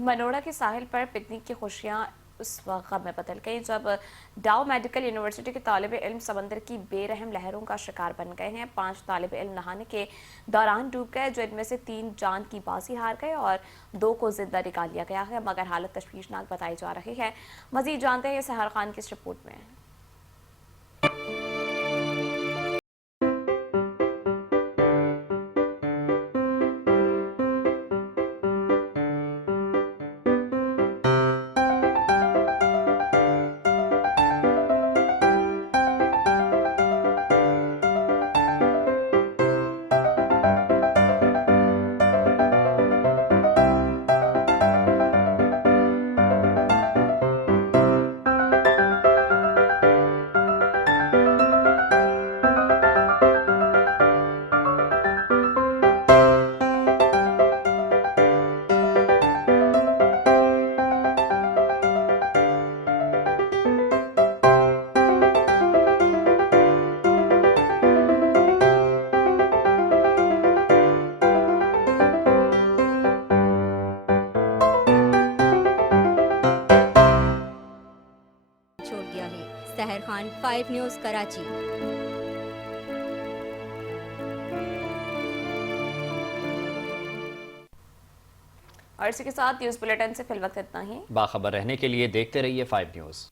मनोड़ा के साहिल पर पिकनिक की खुशियां उस वक्त में बदल गई जब डाउ मेडिकल यूनिवर्सिटी के तालिब इल्म समंदर की बेरहम लहरों का शिकार बन गए हैं। 5 तालिब इल्म नहाने के दौरान डूब गए, जो इनमें से 3 जान की बाजी हार गए और 2 को जिंदा निकाल लिया गया है, मगर हालत तशवीशनाक बताई जा रही है। मजीद जानते हैं सहर खान की इस रिपोर्ट में। छोड़ दिया है। सहर खान, 5 न्यूज़, कराची। और इसी के साथ न्यूज़ बुलेटिन से फिलवक्त इतना ही। बाखबर रहने के लिए देखते रहिए 5 न्यूज़।